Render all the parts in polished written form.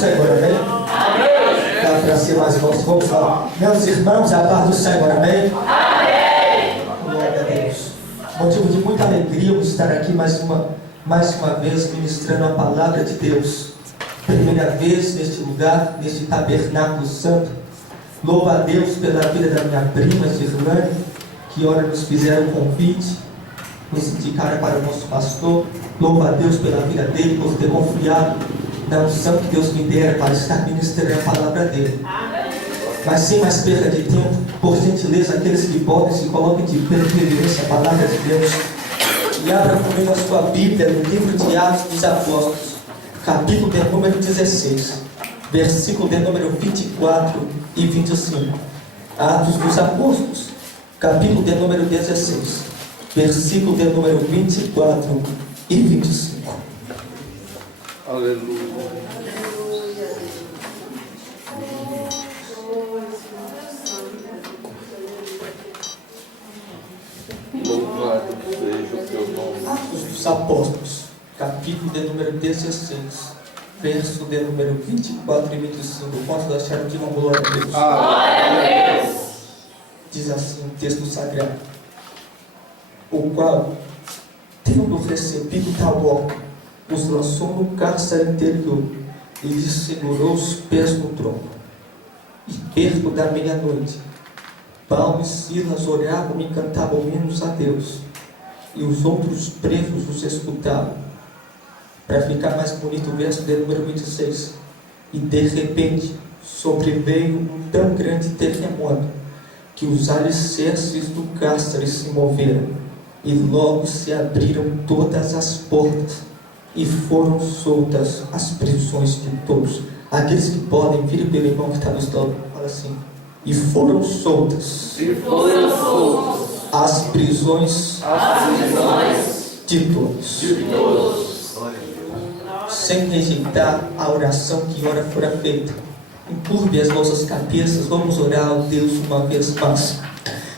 Senhor, amém? Dá para ser mais forte, vamos lá. Meus irmãos, a paz do Senhor, amém? Glória a Deus. Motivo de muita alegria eu estar aqui mais uma vez ministrando a palavra de Deus. Primeira vez neste lugar, neste tabernáculo santo. Louvo a Deus pela vida da minha prima, Girlane, que ora nos fizeram um convite, nos indicaram para o nosso pastor. Louvo a Deus pela vida dele, por ter confiado na unção que Deus me dera para estar ministrando a palavra dele. Mas sem mais perda de tempo, por gentileza, aqueles que podem se coloquem de pé em reverência à palavra de Deus e abra comigo a sua Bíblia no livro de Atos dos Apóstolos, capítulo de número 16, versículo de número 24 e 25. Atos dos Apóstolos, capítulo de número 16, versículo de número 24 e 25. Aleluia. Louvado seja o teu nome. Atos dos Apóstolos, capítulo de número 16, verso de número 24 e 25. Quantos acharam de uma glória a Deus? Glória a Deus. Diz assim o texto sagrado: o qual, tendo recebido tal ordem, os lançou no cárcere interior e lhes segurou os pés no tronco. E perto da meia-noite, Paulo e Silas oravam e cantavam hinos a Deus, e os outros presos os escutavam. Para ficar mais bonito, o verso de número 26. E de repente sobreveio um tão grande terremoto que os alicerces do cárcere se moveram, e logo se abriram todas as portas, e foram soltas as prisões de todos. Aqueles que podem, vir pelo irmão que está no estômago, fala assim: e foram soltas as prisões de todos. Sem rejeitar a oração que ora fora feita, encurve as nossas cabeças, vamos orar ao Deus uma vez mais.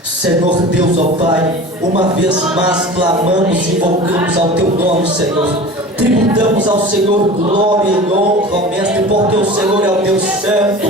Senhor Deus, ó Pai, uma vez mais clamamos e invocamos ao Teu nome, Senhor. Tributamos ao Senhor glória e honra, ó Mestre, porque o Senhor é o Deus santo,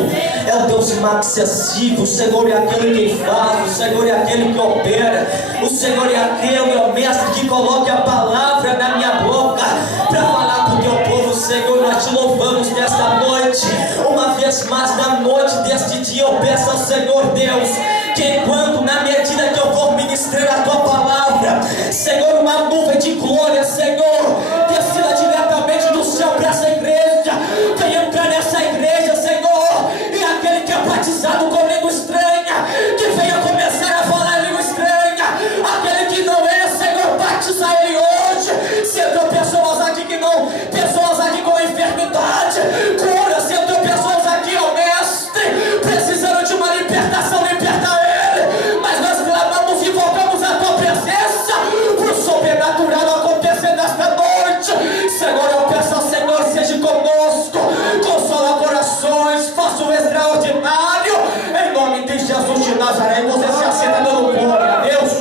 é o Deus inaccessível. O Senhor é aquele que faz, o Senhor é aquele que opera, o Senhor é aquele, ó Mestre, que coloca a palavra na minha boca para falar para o Teu povo. Senhor, nós Te louvamos nesta noite, uma vez mais na noite deste dia. Eu peço ao Senhor Deus que enquanto, na medida que eu for ministrar a Tua palavra, Senhor, uma nuvem de glória, Senhor, descida diretamente do céu para essa igreja, venha entrar nessa igreja, Senhor, e aquele que é batizado com língua estranha, que venha começar a falar língua estranha. Aquele que não é, Senhor, batiza ele hoje. Se entrou pessoas aqui que não, pessoas aqui com enfermidade, cura. Se entrou pessoas aqui, ó Mestre, precisando de uma libertação, liberta ele. Mas nós clamamos e invocamos a Tua presença para o sobrenatural acontecer nesta noite. Senhor, eu peço ao Senhor, seja conosco, consola corações, faça o extraordinário, em nome de Jesus de Nazaré. E você se assenta dando glória a Deus.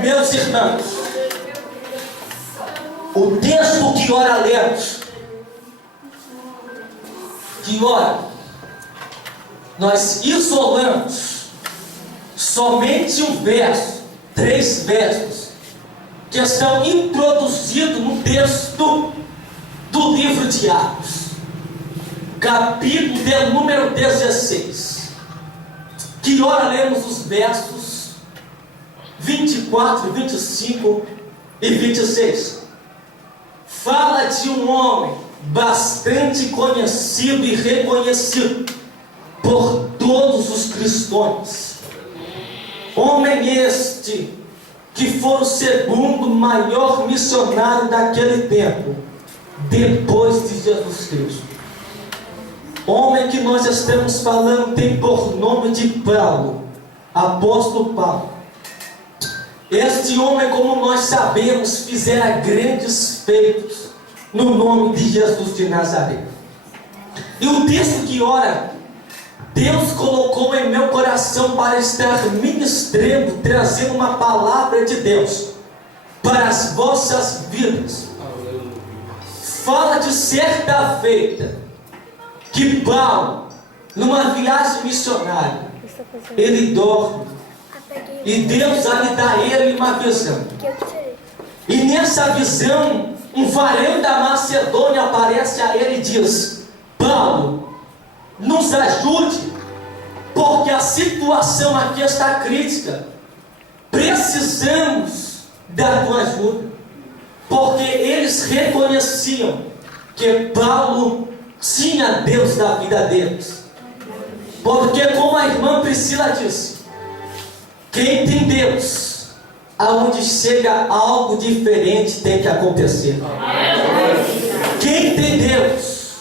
Meus irmãos, o texto que ora lemos, que ora nós isolamos somente um verso, 3 versos, que são introduzidos no texto do livro de Atos, capítulo de número 16, que ora lemos os versos 24, 25 e 26. Fala de um homem bastante conhecido e reconhecido por todos os cristãos. Homem este que foi o segundo maior missionário daquele tempo, depois de Jesus Cristo. Homem que nós estamos falando tem por nome de Paulo, apóstolo Paulo. Este homem, como nós sabemos, fizera grandes feitos no nome de Jesus de Nazaré. E o texto que ora Deus colocou em meu coração para estar ministrando, trazendo uma palavra de Deus para as vossas vidas. Fala de certa feita que Paulo, numa viagem missionária, ele dorme e Deus ali dá a ele uma visão. E nessa visão, um varão da Macedônia aparece a ele e diz: Paulo, nos ajude, porque a situação aqui está crítica. Precisamos da tua ajuda. Porque eles reconheciam que Paulo tinha Deus na vida deles. Porque, como a irmã Priscila disse, quem tem Deus, aonde chega algo diferente tem que acontecer. Quem tem Deus,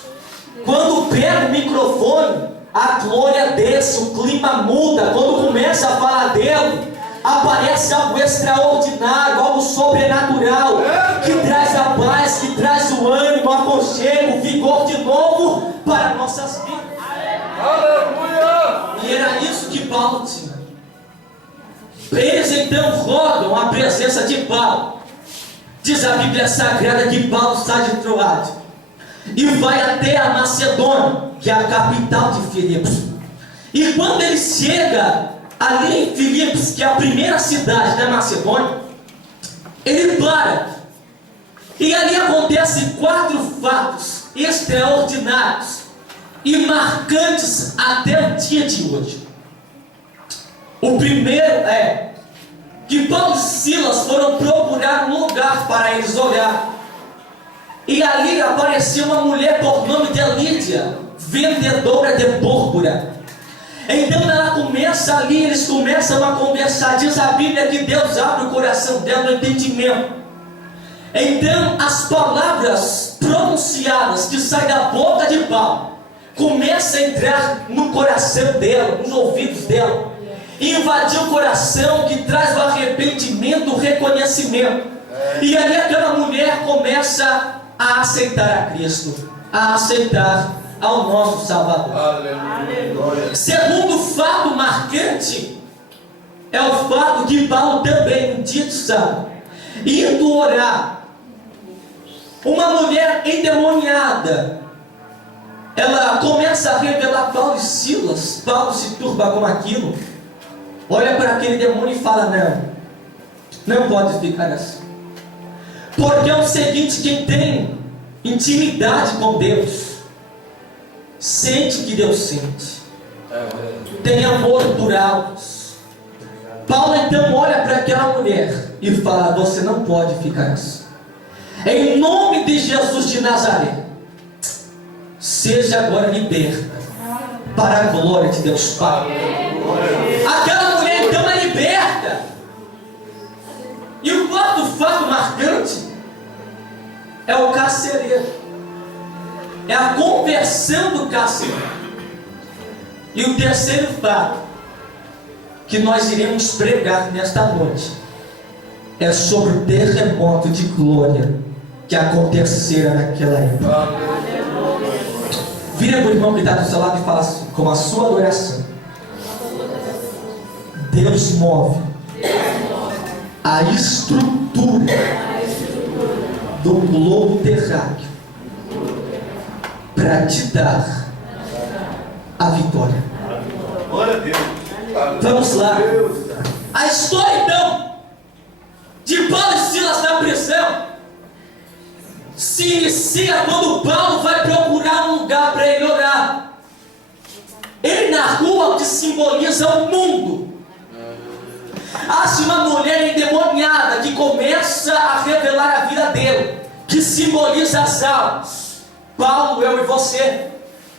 quando pega o microfone, a glória desce, o clima muda. Quando começa a falar dele, aparece algo extraordinário, algo sobrenatural, que traz a paz, que traz o ânimo, o aconchego, o vigor de novo para nossas vidas. E era isso que Paulo tinha. Eles então rodam a presença de Paulo. Diz a Bíblia Sagrada que Paulo sai de Troade e vai até a Macedônia, que é a capital de Filipos. E quando ele chega ali em Filipos, que é a primeira cidade da Macedônia, ele para. E ali acontecem 4 fatos extraordinários e marcantes até o dia de hoje. O primeiro é que Paulo e Silas foram procurar um lugar para eles orar. E ali apareceu uma mulher por nome de Lídia, vendedora de púrpura. Então ela começa ali, eles começam a conversar. Diz a Bíblia que Deus abre o coração dela no entendimento. Então as palavras pronunciadas que saem da boca de Paulo começam a entrar no coração dela, nos ouvidos dela, e invadir o coração, que traz o arrependimento, o reconhecimento. E ali aquela mulher começa a aceitar a Cristo, a aceitar ao nosso Salvador. Aleluia. Segundo fato marcante é o fato que Paulo também, um dia de sábado, indo orar, uma mulher endemoniada, ela começa a revelar Paulo e Silas. Paulo se turba com aquilo, olha para aquele demônio e fala: não pode ficar assim. Porque é o seguinte: quem tem intimidade com Deus sente o que Deus sente, tem amor por almas. Paulo então olha para aquela mulher e fala: você não pode ficar assim. Em nome de Jesus de Nazaré, seja agora liberta para a glória de Deus Pai. Aquela mulher então é liberta. E o quarto fato marcante é o carcereiro, é a conversão do carcereiro. E o terceiro fato que nós iremos pregar nesta noite é sobre o terremoto de glória que acontecera naquela época. Vira para o irmão que está do seu lado e fala assim, com a sua adoração: Deus move a estrutura do globo terráqueo para te dar a vitória. Glória a Deus. Vamos lá. A história então de Paulo e Silas na prisão se inicia quando Paulo vai procurar um lugar para ele orar. Ele na rua, que simboliza o mundo, acha uma mulher endemoniada que começa a revelar a vida dele, que simboliza as almas. Paulo, eu e você.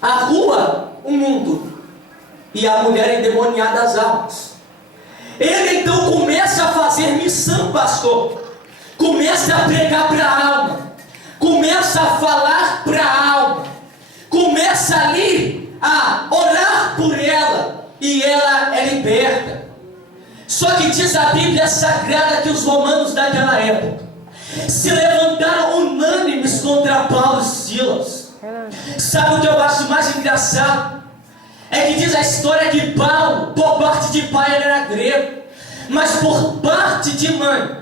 A rua, o mundo, e a mulher endemoniada, as almas. Ele então começa a fazer missão, pastor. Começa a pregar para a alma, começa a falar para a alma, começa ali a orar por ela, e ela é liberta. Só que diz a Bíblia Sagrada que os romanos daquela época se levantaram unânimes contra Paulo e Silas. Sabe o que eu acho mais engraçado? é que diz a história que Paulo, por parte de pai, ele era grego, mas por parte de mãe,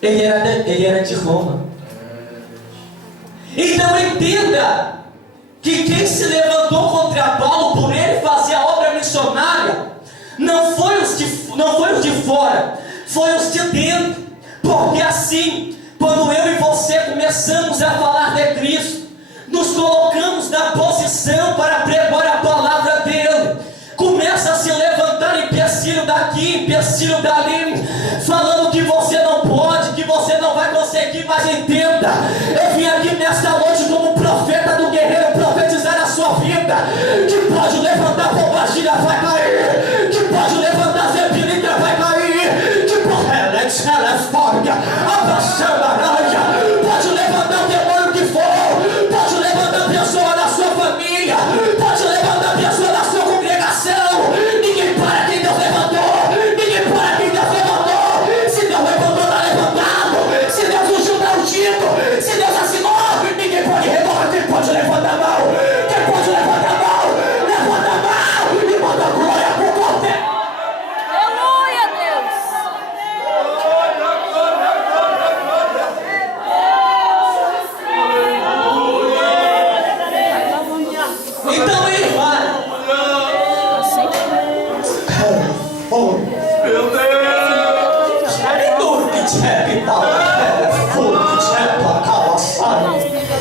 ele era de Roma. Então entenda que quem se levantou contra Paulo por ele fazer a obra missionária não foi os de fora, foi os de dentro. Porque assim, quando eu e você começamos a falar de Cristo, nos colocamos na posição para pregar a palavra dele, começa a se levantar empecilho daqui, empecilho dali, falando que você não pode, que você não vai conseguir. Mas entenda, eu vim aqui nesta noite como profeta do guerreiro profetizar a sua vida, que pode levantar bombagira, vai cair, que pode levantar zepilitra, vai cair, que pode levantar o demônio que for, pode levantar pessoa da sua família, pode levantar pessoa da sua congregação. Ninguém para quem Deus levantou, ninguém para quem Deus levantou. Se Deus levantou, está levantado. Se Deus ungiu, está ungido. Se Deus assinou, ninguém pode revogar. Quem pode levantar a mão? Quem pode levantar a mão? Levanta a mão e manda glória pro cordeiro. Aleluia, Deus. Então ele vai. Meu Deus!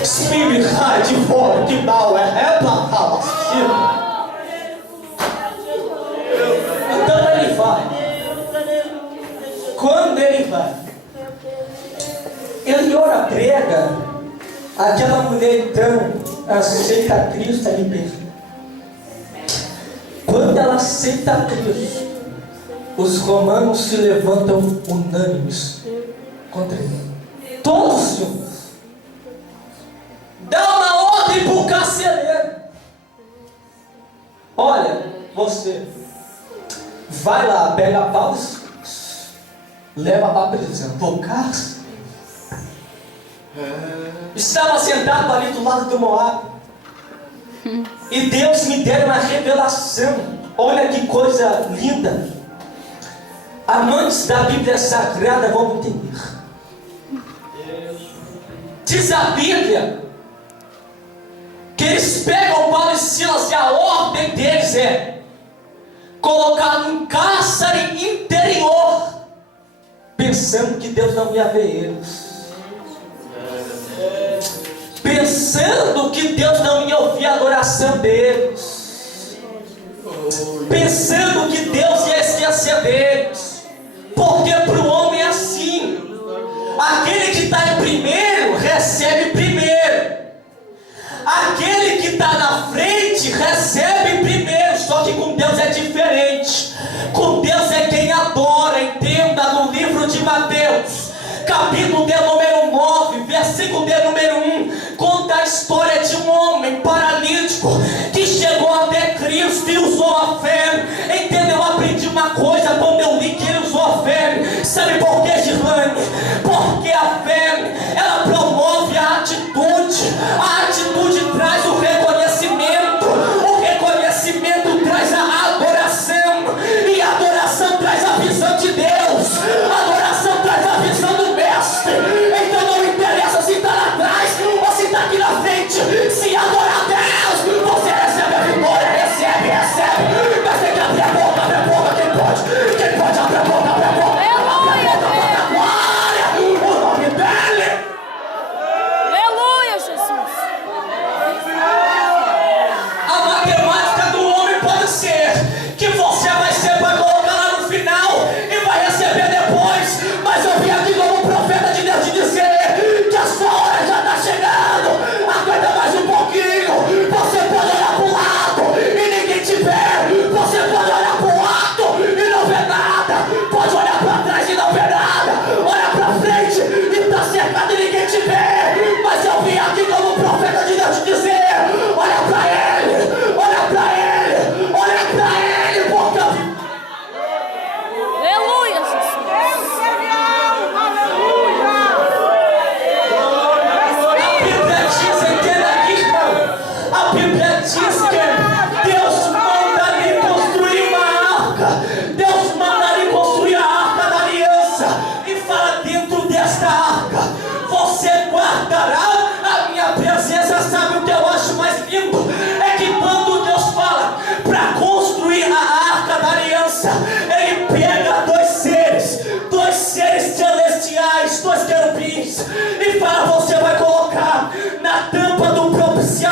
Spirit high de fora, que mal é Então ele vai. Quando ele vai, ele ora, prega. Aquela mulher então aceita Cristo ali mesmo. Quando ela aceita Cristo, os romanos se levantam unânimes contra ele. Todos juntos. Dá uma ordem para o carcereiro. Olha, você vai lá, pega Paulo, leva para a prisão. Por cárcere. Estava sentado ali do lado do Moab, e Deus me deu uma revelação. Olha que coisa linda. Amantes da Bíblia Sagrada vão entender. Diz a Bíblia que eles pegam Paulo e Silas e a ordem deles é colocar num cárcere interior, pensando que Deus não ia ver eles, pensando que Deus não ia ouvir a adoração deles, pensando que Deus ia esquecer deles. Porque para o homem é assim: aquele que está em primeiro recebe primeiro, aquele que está na frente recebe primeiro. Só que com Deus é diferente. Com Deus é quem adora. Entenda, no livro de Mateus, capítulo de número 9, versículo de número 1, conta a história de um homem paralítico que chegou até Cristo e usou a fé. Entendeu? Eu aprendi uma coisa quando eu li que ele usou a fé. Sabe por quê, Girlane? Porque a fé, ela promove a atitude. A atitude traz o reconhecimento. O reconhecimento traz a adoração. E a adoração traz a visão de Deus. A adoração traz a visão do Mestre. Então não interessa se está lá atrás ou se está aqui na frente. Se adorar a Deus, você recebe a vitória. Recebe. Mas tem que abrir a boca. Quem pode? Quem pode abrir a boca? Abre a boca. Abre a boca, manda glória.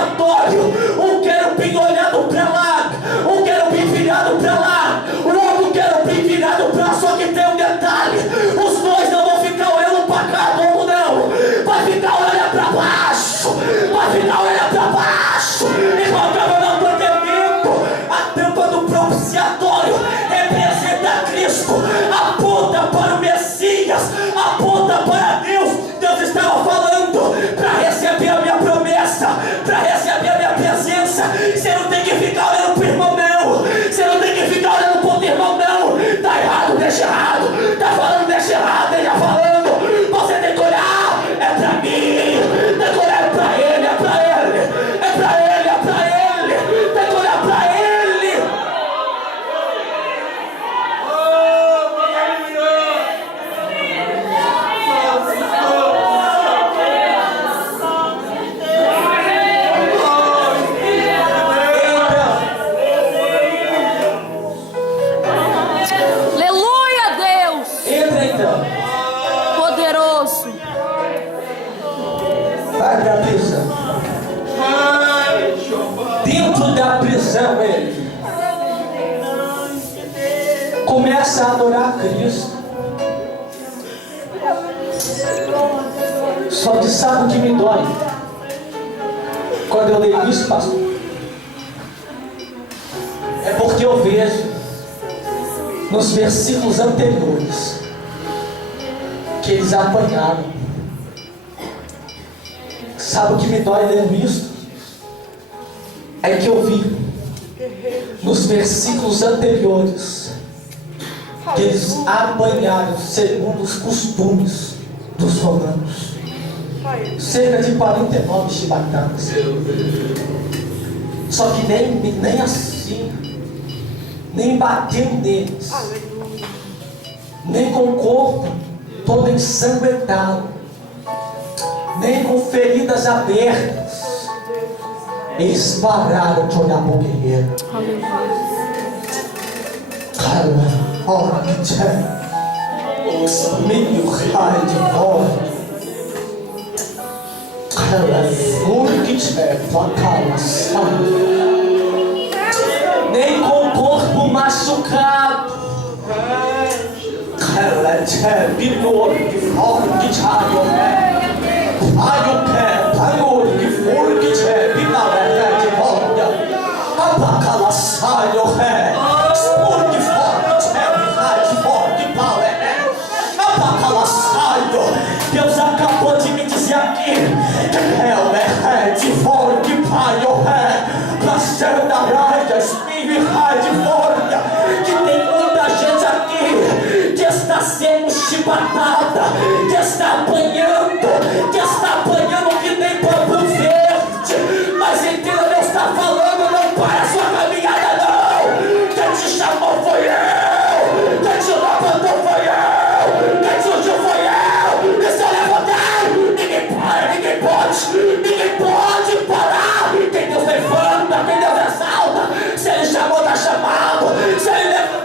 propiciatório, um querubim olhando para lá, um querubim virado para lá, o outro querubim virado para lá. Só que tem um detalhe: os dois não vão ficar olhando para cá, como não? Vai ficar olhando para baixo, vai ficar olhando para baixo. Enquanto eu não estou entendendo, a tampa do propiciatório representa Cristo, aponta para o Messias, aponta para Deus. Deus estava falando: para receber a minha promessa, para receber a minha presença, você não tem que ficar olhando para o irmão, não. Você não tem que ficar olhando para o outro irmão, não. Está errado, deixa errado. Está falando, deixa errado, deixa falando. Você tem que olhar, é para mim. Tem que olhar para Ele, é para Ele. É para Ele, é para Ele. Tem que olhar para Ele. Aleluia, Deus. Entra então. Poderoso. Vai para a prisão. Dentro da prisão, ele começa a adorar Cristo. Só que sabe o que me dói quando eu leio isso, pastor? É porque eu vejo nos versículos anteriores que eles apanharam. Sabe o que me dói lendo isso? É que eu vi nos versículos anteriores que eles apanharam segundo os costumes dos romanos. Cerca de 49 chibatadas. Só que nem assim, nem bateu neles, nem com o corpo todo ensanguentado, nem com feridas abertas. Eles pararam de olhar para o guerreiro. Ora que tinha os meio raio de volta. Nem com o corpo machucado. Deus acabou de me dizer aqui de fora que pai que tem muita gente aqui que está sendo chibatada, que está apanhando que nem bambu verde. Mas entenda, Deus está falando: não para a sua caminhada, não. Quem te chamou foi eu, quem te levantou foi eu, quem te ungiu foi eu. E se eu levantar, ninguém pode parar. Quem Deus levanta, quem Deus exalta, se Ele chamou, está chamado. Se Ele levanta,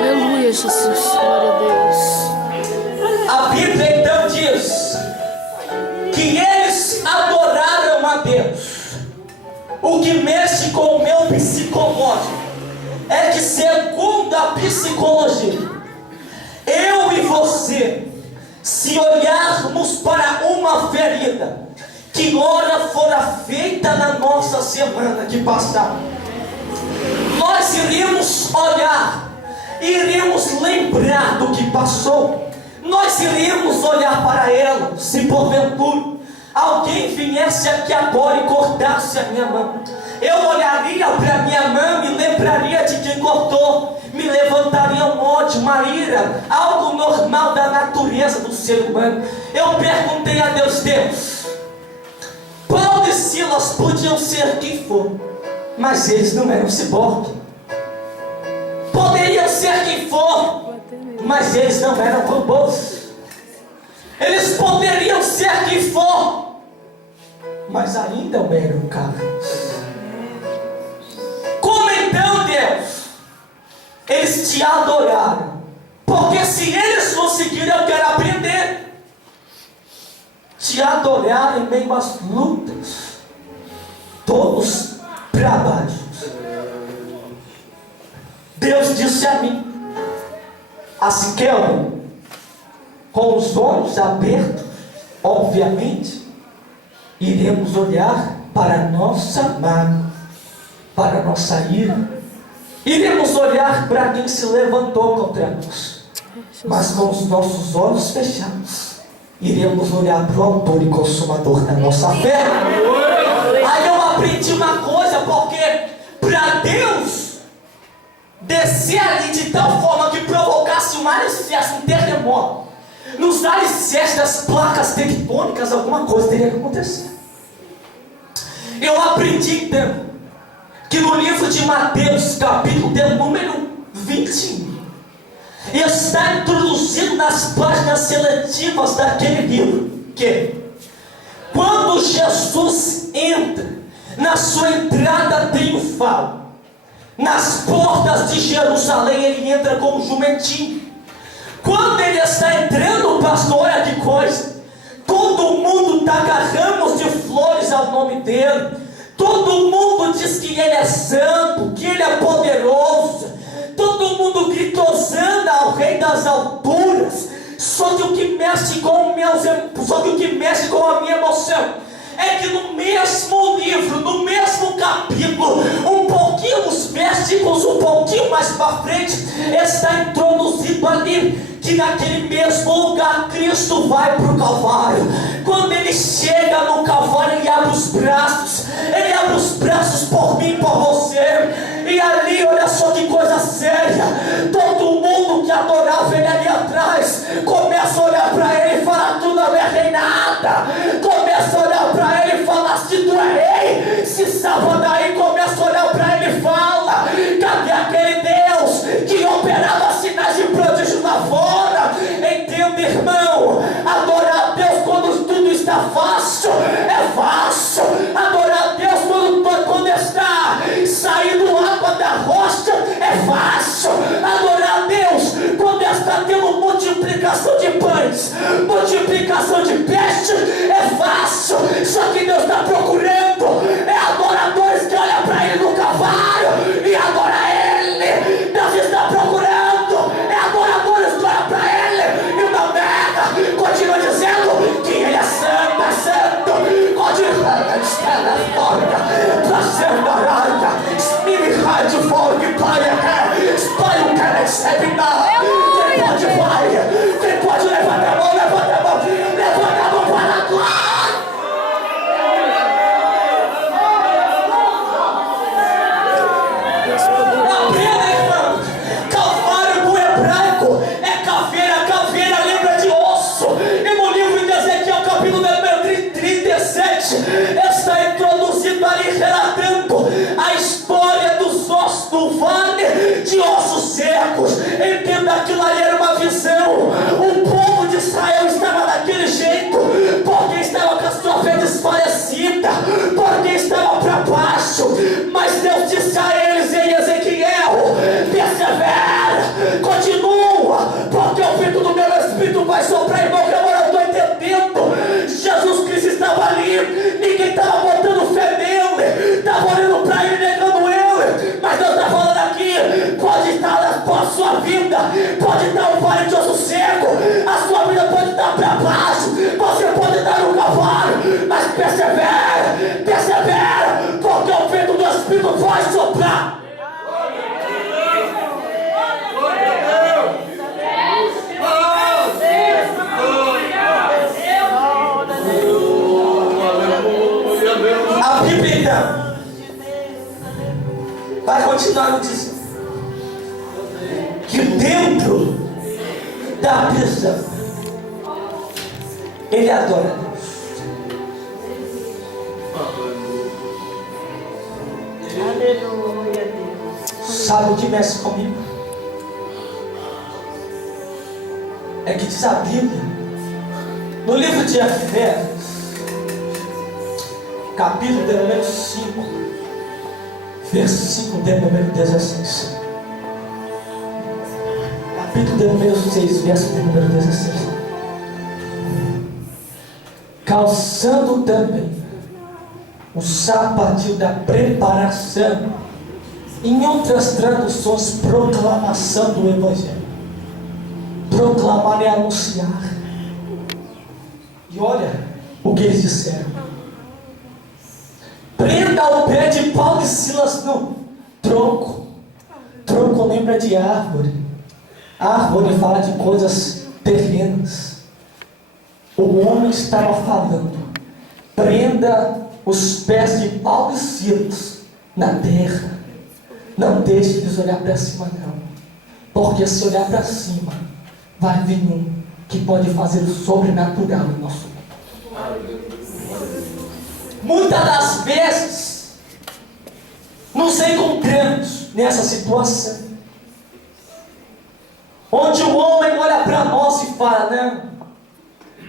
Aleluia, Jesus. Glória a Deus. a Bíblia então diz que eles adoraram a Deus. O que mexe com o meu psicológico é que, segundo a psicologia, eu e você, se olharmos para uma ferida que ora fora feita na nossa semana que passada, nós iríamos olhar, iríamos lembrar do que passou. Nós iríamos olhar para ela. Se porventura alguém viesse aqui agora e cortasse a minha mão, eu olharia para minha mão e lembraria de quem cortou. Me levantaria um ódio, uma ira, algo normal da natureza do ser humano. Eu perguntei a Deus: Deus, Paulo e Silas podiam ser quem for, mas eles não eram ciborgue. Poderiam ser quem for, mas eles não eram robôs. Eles poderiam ser quem for, mas ainda eram carros. Como então, Deus? Eles te adoraram. Porque se eles conseguiram, eu quero aprender. Te adorar em meio às lutas, todos trabalhos. Deus disse a mim, a Siquel, com os olhos abertos, obviamente, iremos olhar para a nossa mágoa, para a nossa ira. Iremos olhar para quem se levantou contra nós, mas com os nossos olhos fechados, iremos olhar para o autor e consumador da nossa fé. Aí eu aprendi uma coisa, porque para Deus descer ali de tal forma que provocasse um alicerce, um terremoto, nos alicerces das placas tectônicas, alguma coisa teria que acontecer. Eu aprendi então que no livro de Mateus, capítulo de número 21, está introduzido nas páginas seletivas daquele livro, que quando Jesus entra na sua entrada triunfal, nas portas de Jerusalém, ele entra com um jumentinho. Quando ele está entrando, pastor, olha que coisa, todo mundo taca ramos de flores ao nome dele, todo mundo diz que ele é santo, que ele é poderoso, todo mundo grita hosana ao rei das alturas. Só que o que mexe com a minha emoção é que no mesmo livro, no mesmo capítulo, uns versículos um pouquinho mais para frente, está introduzido ali que naquele mesmo lugar Cristo vai para o Calvário. Quando ele chega no Calvário, ele abre os braços por mim, por você. E ali, olha só que coisa séria, todo mundo que adorava ele ali atrás começa a olhar para ele e fala: tu não é rei nada. Começa a olhar para ele e fala: se tu é rei, se salva daí. Começa a olhar para ele e fala: cadê aquele Deus que operava sinais e prodígios lá fora? Entenda, irmão, adorar a Deus quando tudo está fácil é fácil. Adorar a Deus quando está saindo água da rocha é fácil. Adorar a Deus quando está tendo multiplicação de pães, multiplicação de peixes, é fácil. Só que Deus está procurando adoradores que olham para ele no cavalo e adoram ele. Deus está procurando adoradores que olham para ele e não nega. Continua dizendo que ele é santo, é santo. Continua dizendo a história para ser barata. Mini rádio folk, pai, espalha o cara recebe nada. Quem pode vai, quem pode levanta a mão, levanta a mão, levanta a mão para a glória. Aprenda, irmão, Calvário do hebraico é caveira, caveira lembra de osso. E no livro de Ezequiel, capítulo número 37, está introduzido ali relatando a história dos ossos do vale de ossos secos. Entenda, aquilo ali era uma visão. O povo de Israel estava daquele jeito porque estava com a sua fé desfalecida, porque estava para baixo. Mas Deus disse a eles em Ezequiel: persevera, continua, porque o vento do meu Espírito vai soprar. Irmão, que agora eu estou entendendo. Jesus Cristo estava ali, ninguém estava botando fé nele, estava olhando para ele, negando ele. Mas Deus está falando aqui: pode estar na sua vida, pode estar um vale de osso seco, a sua vida pode estar para baixo, você pode estar no cavalo, mas persevera, persevera, porque o vento do Espírito vai soprar. A Bíblia então vai continuar nos dizendo que dentro da prisão ele adora Deus. Sabe o que mexe comigo? É que diz a Bíblia, no livro de Efésios, capítulo de número 5, versículo de número 16. Capítulo de número 6, verso de número 16. Calçando também o sapatil da preparação, em outras traduções, proclamação do Evangelho. Proclamar é anunciar. E olha o que eles disseram: prenda o pé de Paulo e Silas no tronco. Tronco lembra de árvore. Árvore fala de coisas terrenas. O homem estava falando: prenda os pés de Paulo e Silas na terra. Não deixe eles olhar para cima, não. Porque se olhar para cima, vai vir um que pode fazer o sobrenatural no nosso mundo. Muitas das vezes nos encontramos nessa situação, onde o homem olha para nós e fala: não,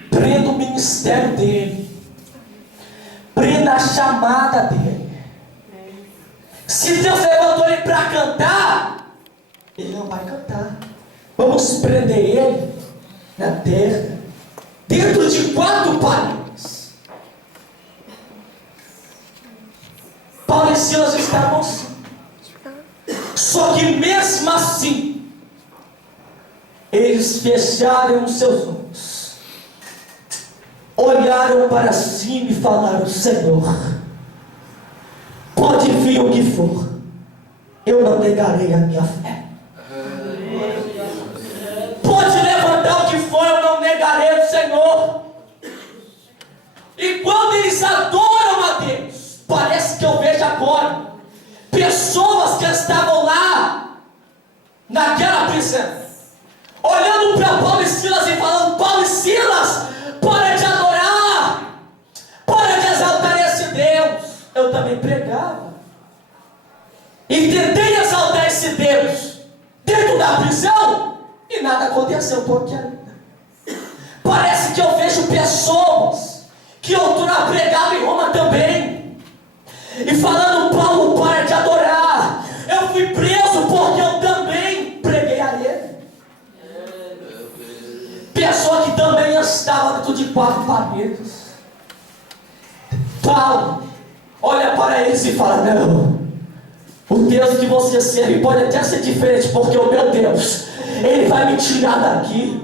prenda o ministério dele, prenda a chamada dele. Se Deus levantou ele para cantar, ele não vai cantar. Vamos prender ele na terra, dentro de 4 paredes. Paulo e Silas estavam assim. Só que mesmo assim, eles fecharam os seus olhos, olharam para cima e falaram: Senhor, pode vir o que for, eu não negarei a minha fé. Pode levantar o que for, eu não negarei o Senhor. E quando eles adoram a Deus, parece que eu vejo agora pessoas que estavam lá naquela prisão, olhando para Paulo e Silas e falando: Paulo e Silas, para de adorar, para de exaltar esse Deus. Eu também pregava e tentei exaltar esse Deus dentro da prisão e nada aconteceu. Estou aqui ainda. Parece que eu vejo pessoas que outrora pregavam em Roma também e falando: Paulo, para de adorar. Eu fui preso porque eu também preguei a ele. Pessoa que também estava dentro de 4 paredes. Paulo olha para eles e fala: não, o Deus que você serve pode até ser diferente, porque o meu Deus, Ele vai me tirar daqui.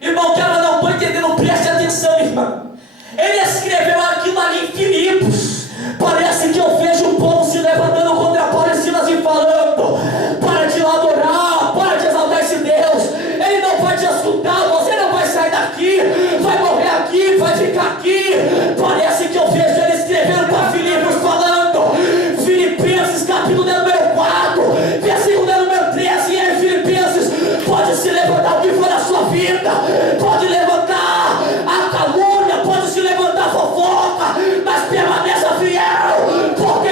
Irmão, que ela não estou entendendo, preste atenção, irmão. Ele escreveu aquilo ali em Filipos. Parece que eu vejo o povo se levantando contra Paulo e Silas e falando: para de adorar, para de exaltar esse Deus. Ele não vai te escutar, você não vai sair daqui, vai morrer aqui, vai ficar aqui. Parece que eu vejo ele escrevendo para Filipos falando, Filipenses capítulo número 4, versículo número 13, e aí Filipenses, pode se levantar o que for na sua vida, pode levantar a calúnia, pode se levantar a fofoca, mas permaneça fiel, porque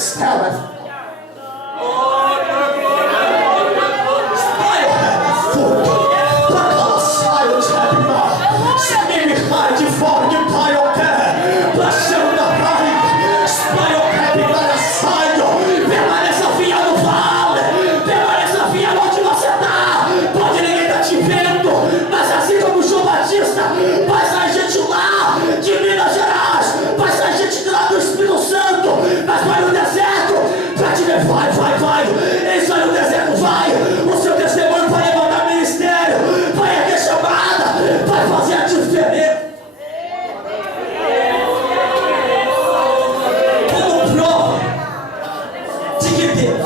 exhala. Vai sair gente lá de Minas Gerais, vai sair gente de lá do Espírito Santo, mas vai no deserto pra te ver, vai, eles vão no deserto, vai, o seu testemunho vai levantar ministério, vai erguer chamada, vai fazer a diferença. Como prova de que Deus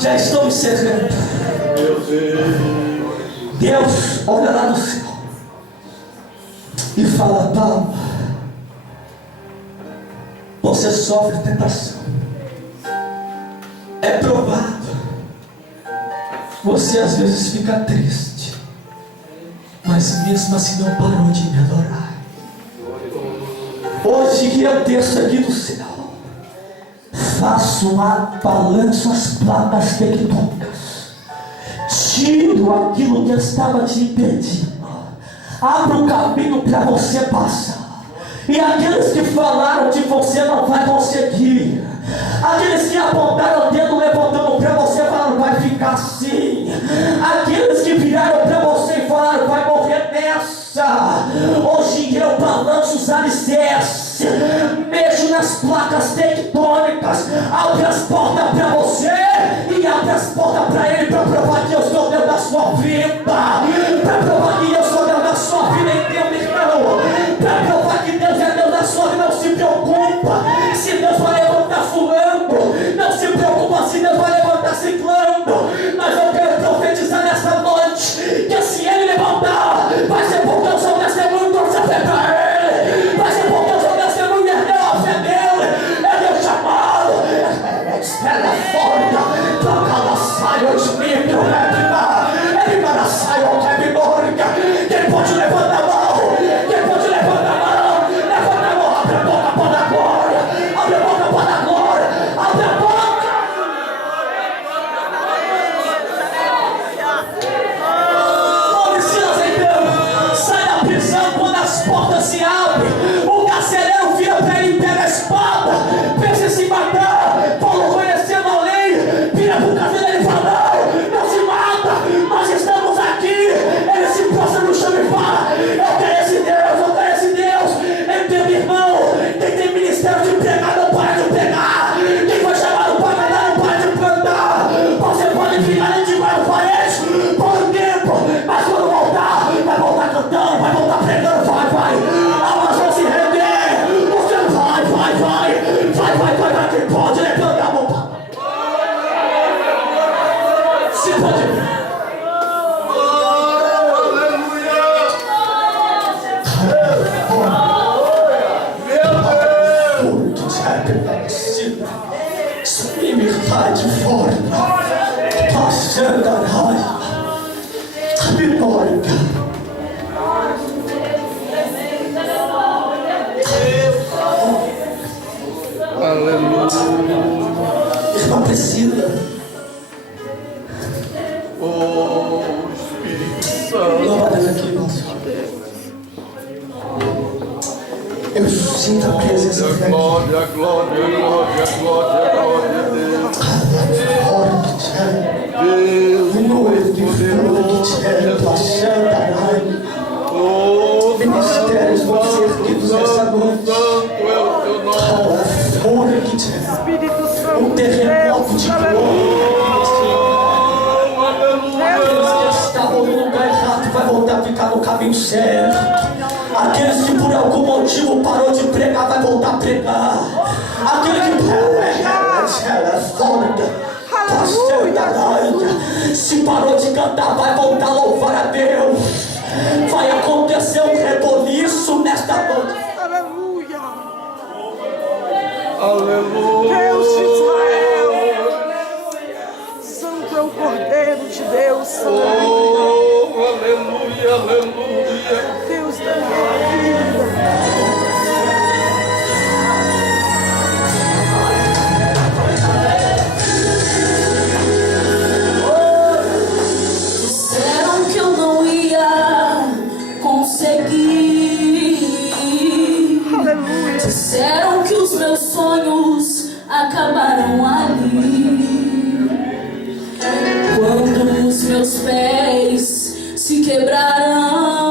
já estou encerrando. Deus olha lá no céu e fala: Paulo, você sofre tentação, é provado, você às vezes fica triste, mas mesmo assim não parou de me adorar. Hoje que eu desço aqui do céu, faço balanço as placas tectônicas, tiro aquilo que estava te impedindo, abro um caminho para você passar. E aqueles que falaram de você não vai conseguir, aqueles que apontaram o dedo levantando para você falaram vai ficar assim, aqueles que viraram para você e falaram vai morrer nessa, hoje eu balanço os alicerces, mexo nas placas tectônicas, abre as portas para você e abre as portas para ele, para provar que eu sou Deus da sua vida, para provar que eu sou Deus da sua vida, entenda, irmão, para provar que Deus é Deus da sua vida. Não se preocupa se Deus vai levantar fulano, não se preocupa se Deus vai levantar ciclano, mas eu quero profetizar nesta noite que se ele levantar, vai ser porque eu sou testemunho, torcer a fé para ele, vai ser porque eu sou testemunho, herdeu a fé dele, herdeu o chamado, ela é forte, toca na saia de mim, ele vai na saia, o que me morga, quem pode levantar a mão, quem pode levantar a mão, levanta a mão, abre a boca para a glória, abre a boca para a glória, abre a boca. Ô Silas, então, sai da prisão quando as portas se abrem, o carcereiro vira para ele e pega a espada, pensa em se matar, Paulo conhecendo a lei, vira para o carcereiro e fala não se mata, nós estamos aqui, ele se prostra no chão e fala eu quero esse Deus, entenda, irmão, quem tem ministério de pregar não para de pregar, quem foi chamado para cantar não para de cantar, você pode ficar ali debaixo do parede por um tempo, mas quando voltar, vai voltar cantando, vai voltar pregando, vai, almas vão se render, você vai, quem pode levantar a mão, se pode. Liberdade fora, passando a raiva, a memória. Aleluia. Irmã Priscila, Oh, Espírito Santo. louva a Deus aqui, irmãos. Eu sinto a presença de Deus. Glória, glória, glória, glória, glória a Deus. Oh, Ministérios vão ser erguidos nessa noite. Santo é o teu nome. Um terremoto de glória. Aqueles que estavam no lugar errado vai voltar a ficar no caminho certo. Aqueles que por algum motivo parou de pregar vai voltar a pregar. Aquele que ela é forte, Se parou de cantar, vai voltar a louvar a Deus. Vai acontecer um reboliço nesta noite. Aleluia. Aleluia. Deus de Israel. Santo é o Cordeiro de Deus. Oh, aleluia, aleluia. Deus da minha vida. Disseram que os meus sonhos acabaram ali, quando os meus pés se quebraram.